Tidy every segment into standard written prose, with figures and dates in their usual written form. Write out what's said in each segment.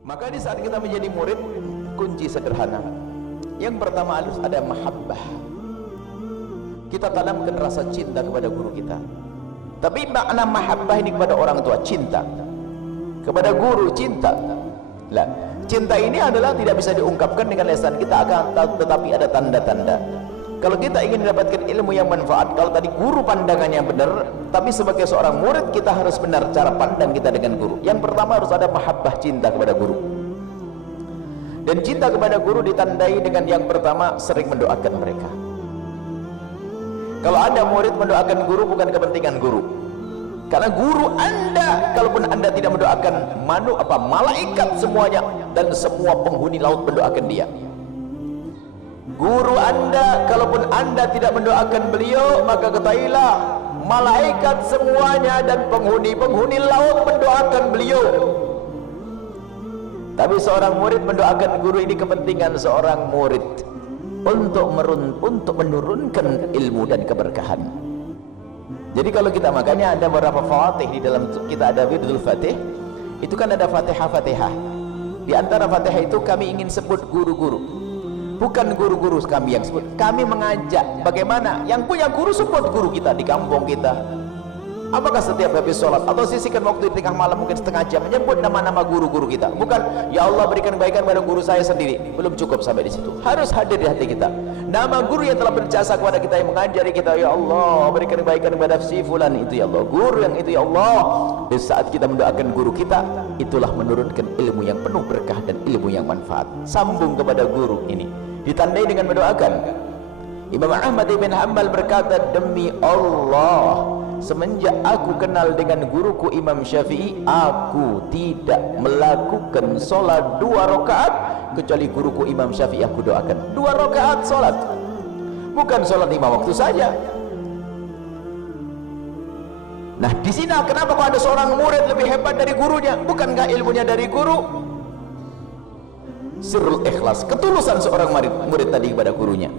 Maka di saat kita menjadi murid, kunci sederhana. Yang pertama harus ada mahabbah. Kita tanamkan rasa cinta kepada guru kita. Tapi makna mahabbah ini kepada orang tua cinta, kepada guru cinta. Lah, cinta ini adalah tidak bisa diungkapkan dengan lisan kita, akan tetapi ada tanda-tanda. Kalau kita ingin mendapatkan ilmu yang manfaat, kalau tadi guru pandangannya benar, tapi sebagai seorang murid kita harus benar cara pandang kita dengan guru. Yang pertama harus ada mahabbah, cinta kepada guru. Dan cinta kepada guru ditandai dengan yang pertama sering mendoakan mereka. Kalau ada murid mendoakan guru bukan kepentingan guru. Karena guru Anda, kalaupun Anda tidak mendoakan malaikat semuanya dan semua penghuni laut mendoakan dia. Guru Anda, kalaupun Anda tidak mendoakan beliau, maka ketahuilah malaikat semuanya dan penghuni laut mendoakan beliau. Tapi seorang murid mendoakan guru, ini kepentingan seorang murid untuk menurunkan ilmu dan keberkahan. Jadi kalau kita, makanya ada beberapa fatih di dalam kita, ada Wirdul Fatih, itu kan ada Fatihah. Di antara Fatihah itu kami ingin sebut guru-guru. Bukan guru-guru kami yang sebut, kami mengajak bagaimana yang punya guru sebut guru kita di kampung kita. Apakah setiap habis sholat atau sisihkan waktu di tengah malam mungkin setengah jam menyebut nama-nama guru-guru kita. Bukan ya Allah berikan kebaikan pada guru saya sendiri, belum cukup sampai di situ. Harus hadir di hati kita nama guru yang telah berjasa kepada kita, yang mengajari kita. Ya Allah berikan kebaikan kepada si fulan itu, ya Allah guru yang itu, ya Allah. Di saat kita mendoakan guru kita, itulah menurunkan ilmu yang penuh berkah dan ilmu yang manfaat. Sambung kepada guru ini ditandai dengan mendoakan. Imam Ahmad bin Hanbal berkata, demi Allah, semenjak aku kenal dengan guruku Imam Syafi'i, aku tidak melakukan solat 2 rakaat kecuali guruku Imam Syafi'i aku doakan 2 rakaat solat. Bukan solat 5 waktu saja. Nah di sini kenapa kok ada seorang murid lebih hebat dari gurunya? Bukankah ilmunya dari guru? Sirrul ikhlas, ketulusan seorang murid tadi kepada gurunya.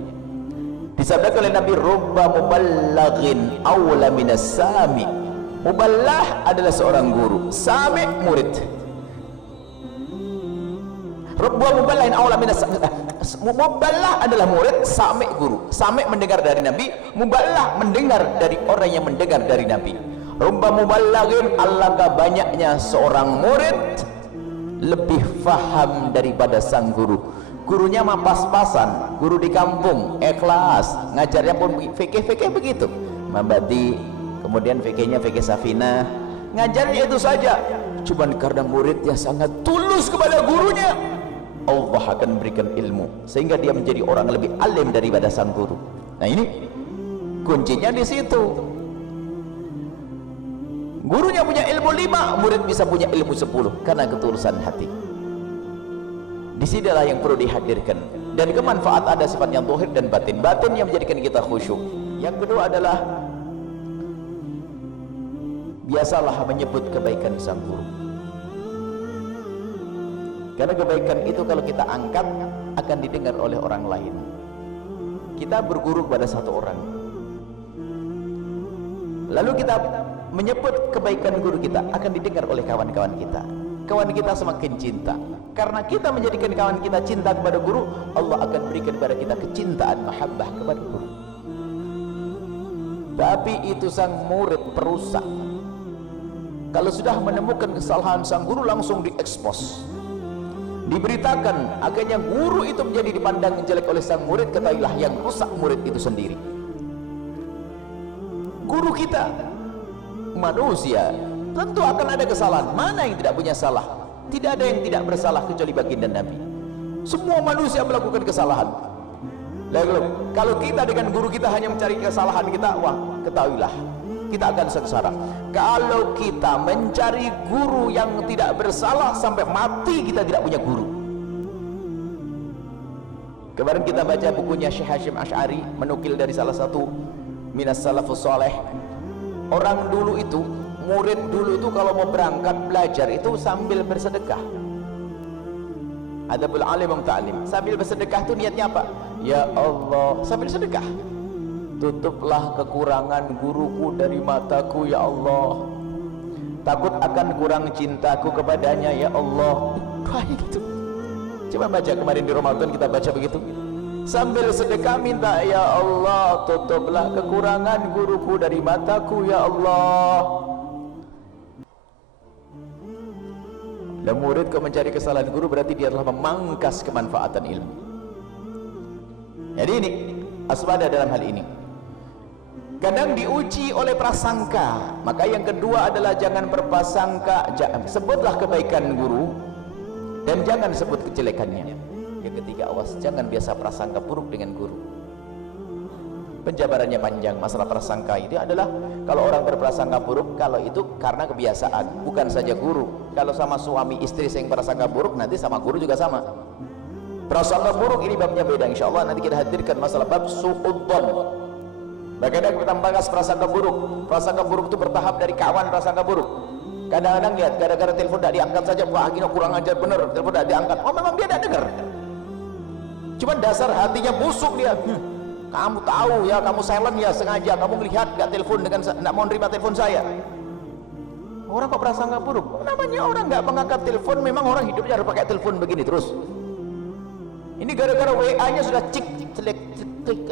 Disabdakan oleh Nabi, rubba muballaghin awla minas sami. Muballah adalah seorang guru, sami murid. Rubba muballahin awla minas sami. Muballah adalah murid, sami guru. Sami mendengar dari Nabi, muballah mendengar dari orang yang mendengar dari Nabi. Rubba muballaghin, alangkah banyaknya seorang murid lebih faham daripada sang guru. Gurunya mah pas-pasan, guru di kampung ikhlas, ngajarnya pun fikih begitu, mabadi, kemudian fikihnya fikih safinah, ngajarnya itu saja. Cuman karena muridnya sangat tulus kepada gurunya, Allah akan berikan ilmu sehingga dia menjadi orang lebih alim daripada sang guru. Nah ini kuncinya di situ. Gurunya punya ilmu 5, murid bisa punya ilmu 10 karena ketulusan hati. Di sinilah yang perlu dihadirkan. Dan kemanfaat ada sifatnya zahir dan batin. Batin yang menjadikan kita khusyuk. Yang kedua adalah biasalah menyebut kebaikan sang guru. Karena kebaikan itu kalau kita angkat akan didengar oleh orang lain. Kita berguru kepada satu orang, lalu kita menyebut kebaikan guru kita, akan didengar oleh kawan-kawan kita. Kawan kita semakin cinta. Karena kita menjadikan kawan kita cinta kepada guru, Allah akan berikan kepada kita kecintaan, mahabbah kepada guru. Tapi itu sang murid perusak. Kalau sudah menemukan kesalahan sang guru, langsung diekspos, diberitakan. Akhirnya guru itu menjadi dipandang jelek oleh sang murid. Ketahuilah yang rusak murid itu sendiri. Guru kita manusia, tentu akan ada kesalahan. Mana yang tidak punya salah? Tidak ada yang tidak bersalah kecuali baginda Nabi. Semua manusia melakukan kesalahan. Lalu kalau kita dengan guru kita hanya mencari kesalahan kita, wah ketahuilah kita akan sengsara. Kalau kita mencari guru yang tidak bersalah sampai mati, kita tidak punya guru. Kemarin kita baca bukunya Syekh Hashim Asy'ari, menukil dari salah satu minas salafus saleh. Orang dulu itu, murid dulu itu kalau mau berangkat belajar itu sambil bersedekah. Adabul alim wa ta'lim. Sambil bersedekah itu niatnya apa? Ya Allah, sambil sedekah. Tutuplah kekurangan guruku dari mataku ya Allah. Takut akan kurang cintaku kepadanya ya Allah. baik itu. Coba baca kemarin di Ramadan kita baca begitu. Sambil sedekah minta, ya Allah tutuplah kekurangan guruku dari mataku ya Allah. Dan murid kau mencari kesalahan guru berarti dia telah memangkas kemanfaatan ilmu. Jadi ini waspada dalam hal ini. Kadang diuji oleh prasangka. Maka yang kedua adalah jangan berprasangka. Sebutlah kebaikan guru dan jangan sebut kejelekannya. Yang ketiga, awas jangan biasa prasangka buruk dengan guru. Penjabarannya panjang. Masalah prasangka itu adalah kalau orang berprasangka buruk, kalau itu karena kebiasaan, bukan saja guru. Kalau sama suami istri yang prasangka buruk, nanti sama guru juga sama. Prasangka buruk ini babnya beda, insya Allah nanti kita hadirkan masalah bab su'udzon. Bagaimana kita membahas prasangka buruk. Prasangka buruk itu bertahap dari kawan prasangka buruk. Kadang-kadang lihat, gara-gara telepon tidak diangkat saja, wah gini kurang ajar bener, telepon tidak diangkat. Oh memang dia tidak dengar. Cuman dasar hatinya busuk dia. Kamu tahu ya, kamu silent ya sengaja, kamu melihat gak telepon dengan tidak mau nerima telepon saya. Orang kok prasangka buruk? Namanya orang nggak mengangkat telepon, memang orang hidupnya harus pakai telepon begini terus. Ini gara-gara WA-nya sudah cik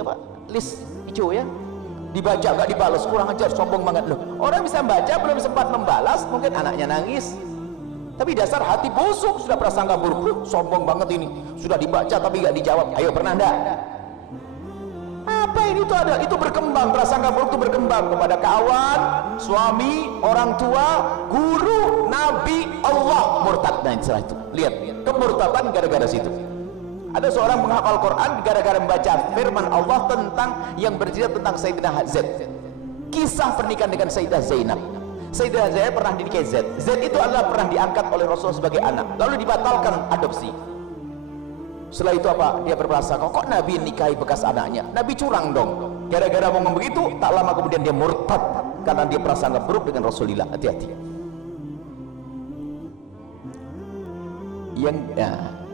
apa list hijau ya, dibaca nggak dibalas, kurang ajar, sombong banget loh. Orang bisa baca belum sempat membalas, mungkin anaknya nangis. Tapi dasar hati busuk, sudah prasangka buruk. Loh, sombong banget ini, sudah dibaca tapi nggak dijawab. Ayo pernah enggak? Apa ini tuh ada? Itu berkembang, prasangka buruk itu berkembang kepada kawan, suami, orang tua, guru, nabi, Allah, murtad. Nah setelah itu, lihat kemurtadan gara-gara situ. Ada seorang menghafal Quran gara-gara membaca firman Allah tentang yang bercerita tentang Sayyidina Z. Kisah pernikahan dengan Sayyidah Zainab. Sayyidah Zainab pernah dinikahi Z. Z itu adalah pernah diangkat oleh Rasul sebagai anak, lalu dibatalkan adopsi. Setelah itu apa? Dia berprasangka, kok Nabi nikahi bekas anaknya? Nabi curang dong. Gara-gara ngomong begitu, tak lama kemudian dia murtad karena dia prasangka buruk dengan Rasulullah. Hati-hati.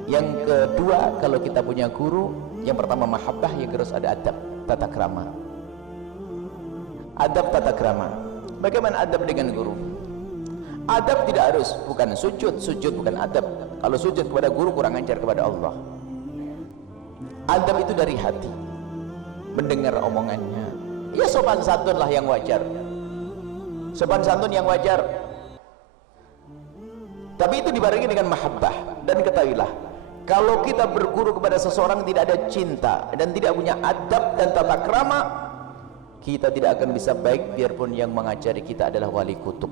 Yang kedua, kalau kita punya guru, yang pertama mahabbah, yang kedua ada adab, tata krama. Adab, tata krama. Bagaimana adab dengan guru? Adab tidak harus, bukan sujud, sujud bukan adab. Kalau sujud kepada guru kurang ajar kepada Allah. Adab itu dari hati, mendengar omongannya. Ya sopan santun lah yang wajar, sopan santun yang wajar. Tapi itu dibarengi dengan mahabbah. Dan ketahuilah, kalau kita berguru kepada seseorang tidak ada cinta dan tidak punya adab dan tata krama, kita tidak akan bisa baik biarpun yang mengajari kita adalah wali kutub.